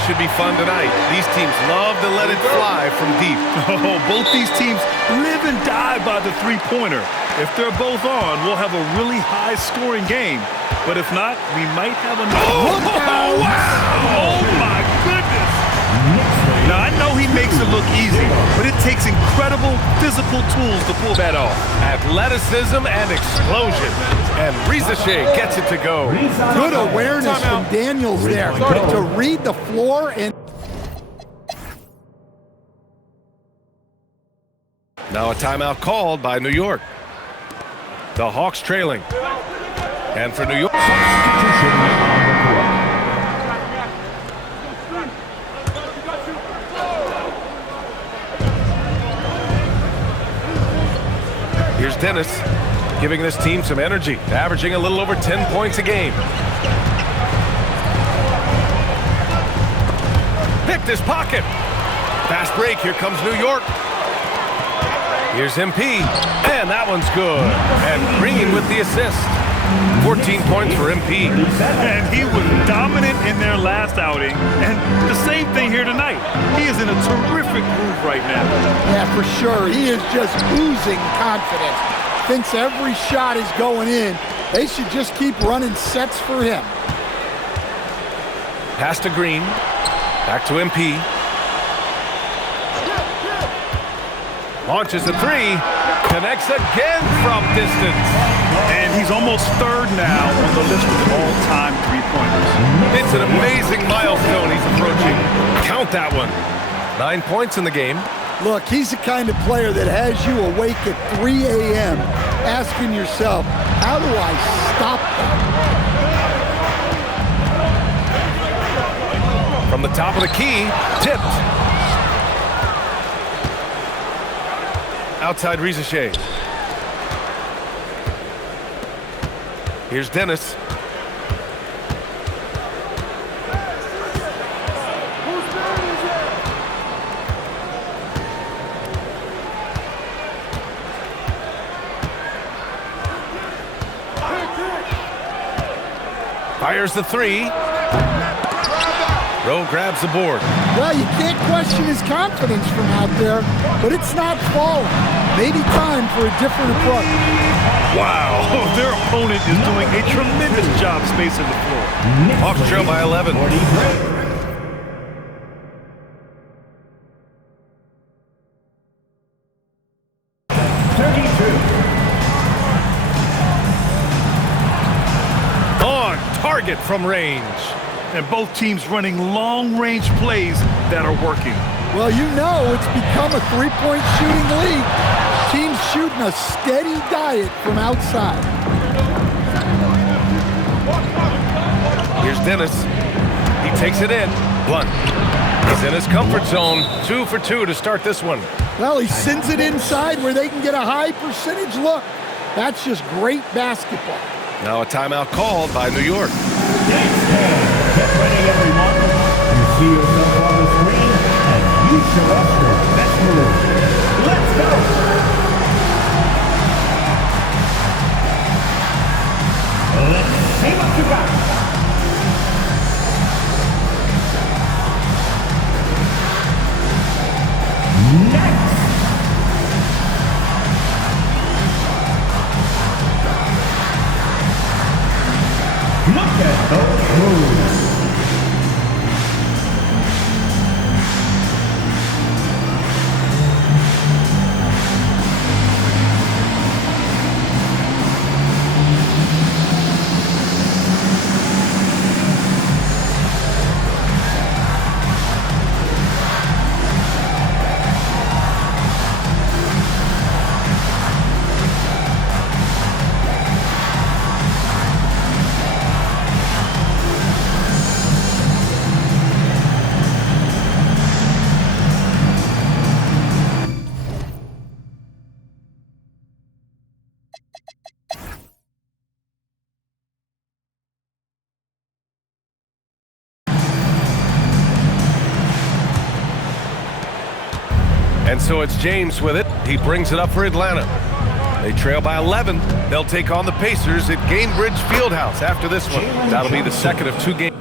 this should be fun tonight. These teams love to let it fly from deep. Oh, both these teams live and die by the three-pointer. If they're both on, we'll have a really high-scoring game. But if not, we might have another. Oh, wow! Oh, my goodness! Now, I know he makes it look easy, but it takes incredible physical tools to pull that off. Athleticism and explosion. And Rizache gets it to go. Good awareness from Daniels there to read the floor and... Now a timeout called by New York. The Hawks trailing. And for New York... Here's Dennis, giving this team some energy, averaging a little over 10 points a game. Picked his pocket. Fast break, here comes New York. Here's MP, and that one's good. And Green with the assist. 14 points for MP. And he was dominant in their last outing, and the same thing here tonight. He is in a terrific groove right now. Yeah, for sure. He is just oozing confidence. Thinks every shot is going in. They should just keep running sets for him. Pass to Green. Back to MP. Launches a three. Connects again from distance. And he's almost third now on the list of all-time three-pointers. It's an amazing milestone he's approaching. Count that one. 9 points in the game. Look, he's the kind of player that has you awake at 3 a.m. asking yourself, how do I stop that? From the top of the key, tipped. Outside Rizache. Here's Dennis. Fires the three. Rowe grabs the board. Well, you can't question his confidence from out there, but it's not falling. Maybe time for a different approach. Wow, their opponent is doing a tremendous job spacing the floor. Hawks trail by 11. On target from range. And both teams running long-range plays that are working. Well, you know it's become a three-point shooting league. Teams shooting a steady diet from outside. Here's Dennis. He takes it in. Blunt. He's in his comfort zone. 2 for 2 to start this one. Well, he sends it inside where they can get a high percentage look. That's just great basketball. Now a timeout called by New York. Get ready, everyone. You see yourself on the screen, and you show us your best move. Let's go! Let's see what you got. Next. Look at those moves. And so it's James with it. He brings it up for Atlanta. They trail by 11. They'll take on the Pacers at Gainbridge Fieldhouse after this one. That'll be the second of 2 games.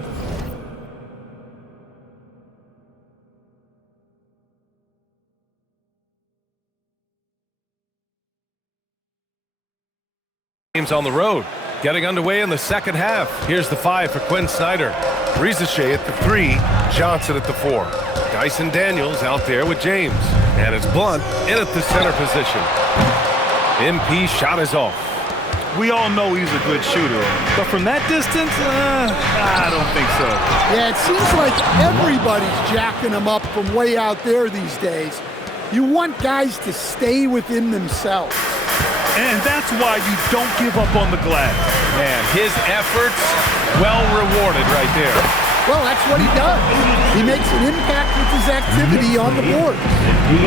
Games on the road. Getting underway in the second half. Here's the 5 for Quinn Snyder. Rizachet at the 3, Johnson at the 4. Dyson Daniels out there with James. And it's Blunt in at the center position. MP shot is off. We all know he's a good shooter, but from that distance, I don't think so. Yeah, it seems like everybody's jacking him up from way out there these days. You want guys to stay within themselves. And that's why you don't give up on the glass. Man, his efforts well rewarded right there. Well, that's what he does. He makes an impact with his activity on the board.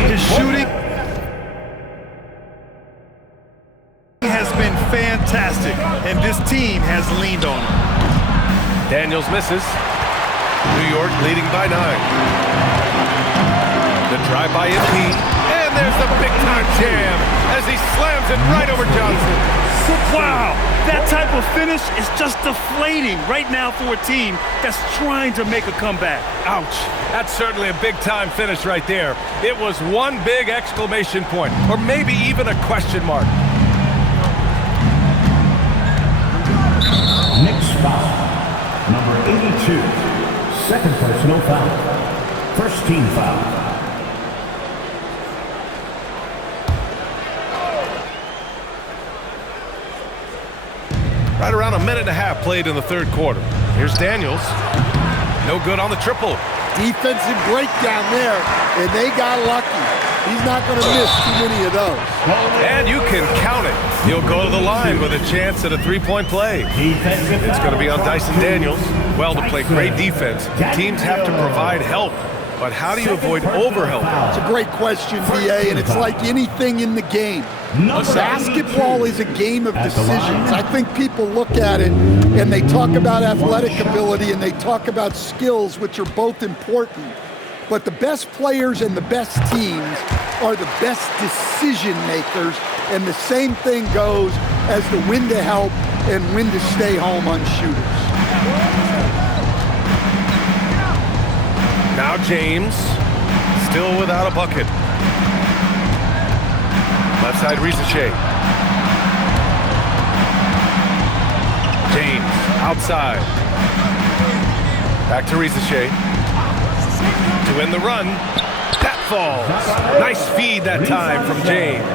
His shooting has been fantastic, and this team has leaned on him. Daniels misses. New York leading by 9. The drive by MP, and there's the big-time jam as he slams it right over Johnson. Wow, that type of finish is just deflating right now for a team that's trying to make a comeback. Ouch. That's certainly a big-time finish right there. It was one big exclamation point, or maybe even a question mark. Next foul, number 82, second personal foul, first team foul. Right around a minute and a half played in the third quarter. Here's Daniels. No good on the triple. Defensive breakdown there, and they got lucky. He's not going to miss too many of those. And you can count it. He'll go to the line with a chance at a three-point play. It's going to be on Dyson Daniels. Well, to play great defense, teams have to provide help. But how do you avoid overhelp? It's a great question, BA, and it's like anything in the game. Basketball is a game of decisions. I think people look at it and they talk about athletic ability and they talk about skills, which are both important. But the best players and the best teams are the best decision makers, and the same thing goes as to when to help and when to stay home on shooters. Now James, still without a bucket. Left side Rizachet. James, outside. Back to Rizachet. To win the run. That falls. Nice feed that time from James.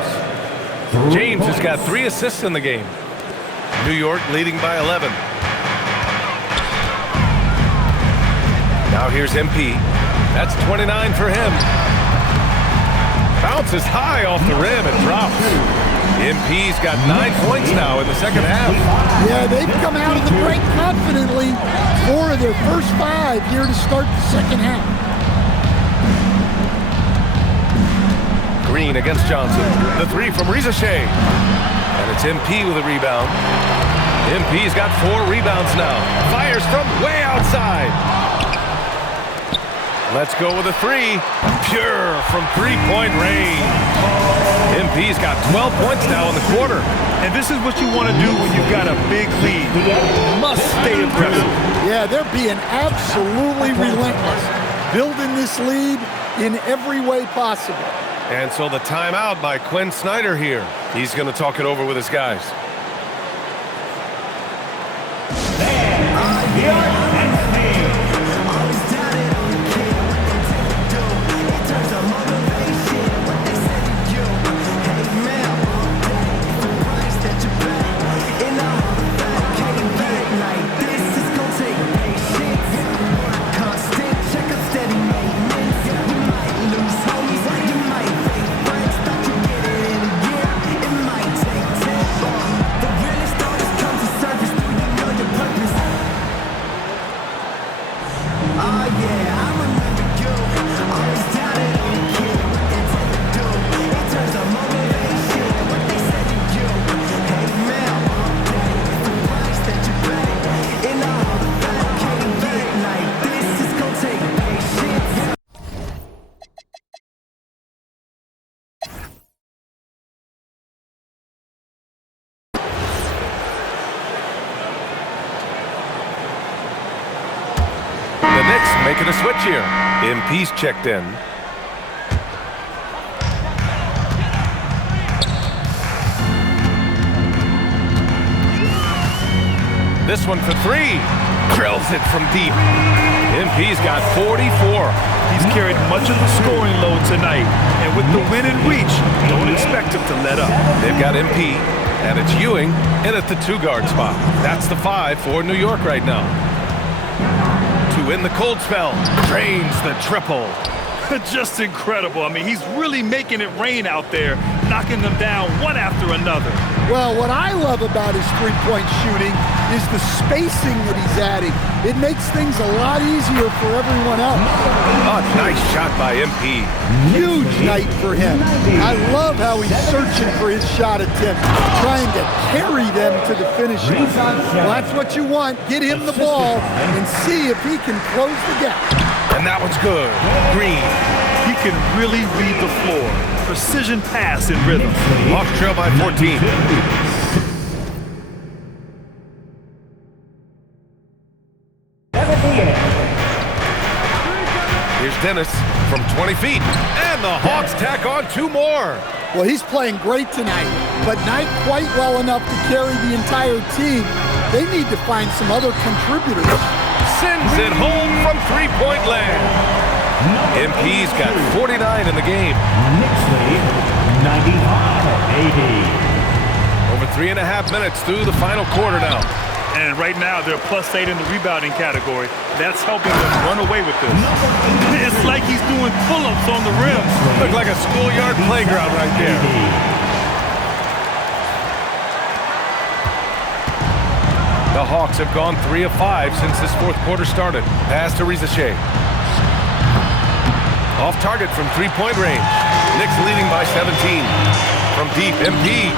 James has got 3 assists in the game. New York leading by 11. Now here's MP. That's 29 for him. Bounces high off the rim and drops. MP's got 9 points now in the second half. Yeah, they've come out of the break confidently. 4 of their first 5 here to start the second half. Green against Johnson. The 3 from Rizachet. And it's MP with a rebound. MP's got 4 rebounds now. Fires from way outside. Let's go with a 3. Pure from 3-point range. MP's got 12 points now in the quarter. And this is what you want to do when you've got a big lead. Must stay aggressive. Yeah, they're being absolutely relentless. Building this lead in every way possible. And so the timeout by Quinn Snyder here. He's going to talk it over with his guys. Making a switch here. MP's checked in. This one for three. Drills it from deep. MP's got 44. He's carried much of the scoring load tonight, and with the win in reach, don't expect him to let up. They've got MP, and it's Ewing in at the 2-guard spot. That's the 5 for New York right now. To win the cold spell, drains the triple. Just incredible. I mean, he's really making it rain out there, knocking them down one after another. Well, what I love about his three-point shooting is the spacing that he's adding. It makes things a lot easier for everyone else. Oh, nice shot by MP. Huge night for him. I love how he's searching for his shot attempts, trying to carry them to the finish line. Well, that's what you want. Get him the ball and see if he can close the gap. And that one's good. Green. He can really read the floor. Precision pass in rhythm. Hawks trail by 14. Here's Dennis from 20 feet. And the Hawks tack on 2 more. Well, he's playing great tonight, but not quite well enough to carry the entire team. They need to find some other contributors. Sends it home from 3-point land. MP's got 49 in the game. Knicks lead 95-80. Over 3.5 minutes through the final quarter now. And right now, they're +8 in the rebounding category. That's helping them run away with this. It's like he's doing pull-ups on the rim. Look like a schoolyard playground right there. The Hawks have gone 3 of 5 since this fourth quarter started. Pass to Rizachet. Off target from 3-point range. Knicks leading by 17. From deep, MP.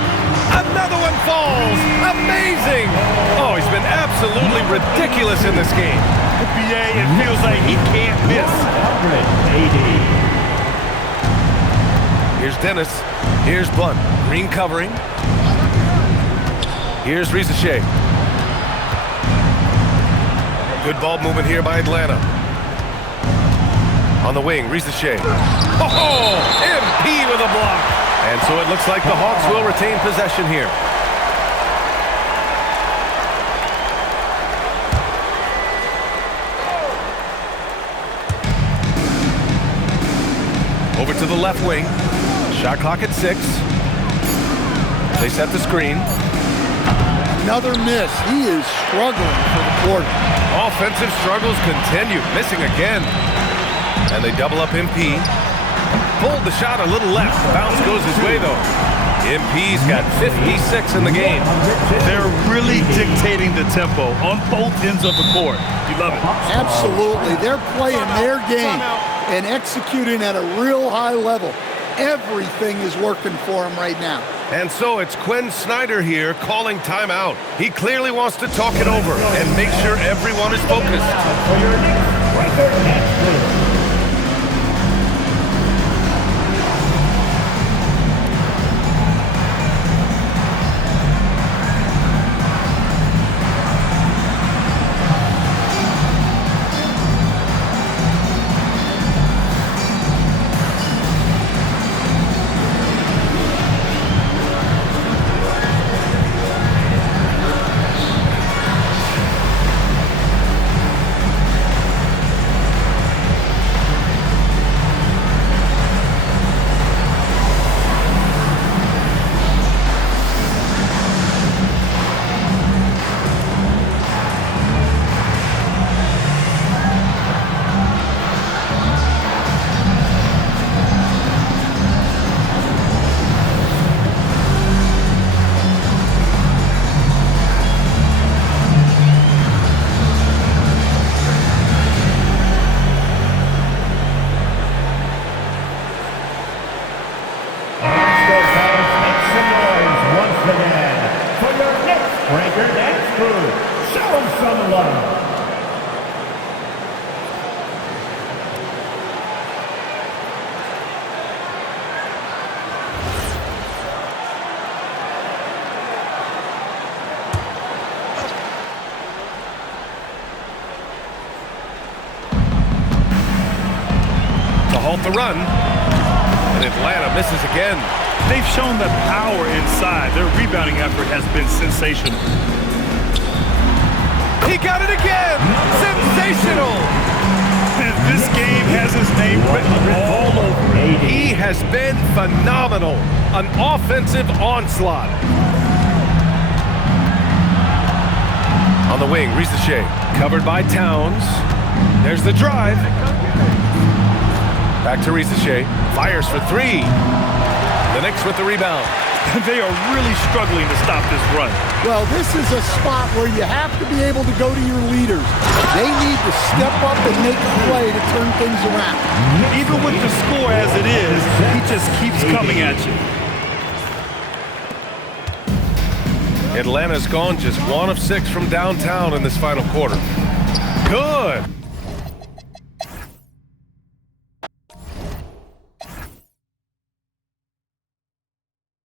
Another one falls. Amazing. Oh, he's been absolutely ridiculous in this game. BA, it feels like he can't miss. 180. Here's Dennis. Here's Blunt. Green covering. Here's Rizachet. Good ball movement here by Atlanta. On the wing, Rizachet. Oh, MP with a block. And so it looks like the Hawks will retain possession here. Over to the left wing. Shot clock at 6. They set the screen. Another miss. He is struggling for the quarter. Offensive struggles continue. Missing again. And they double up MP. Pulled the shot a little left. The bounce goes his way, though. MP's got 56 in the game. They're really dictating the tempo on both ends of the court. You love it. Absolutely. They're playing their game and executing at a real high level. Everything is working for them right now. And so it's Quinn Snyder here calling timeout. He clearly wants to talk it over and make sure everyone is focused. For your Knicks record next move. Halt the run. And Atlanta misses again. They've shown the power inside. Their rebounding effort has been sensational. He got it again. Sensational. This game has his name written all over it. He has been phenomenal. An offensive onslaught. On the wing, Risache, covered by Towns. There's the drive. Back to Risache, fires for three. The Knicks with the rebound. They are really struggling to stop this run. Well, this is a spot where you have to be able to go to your leaders. They need to step up and make a play to turn things around. Even with the score as it is, he just keeps coming at you. Atlanta's gone just 1 of 6 from downtown in this final quarter. Good.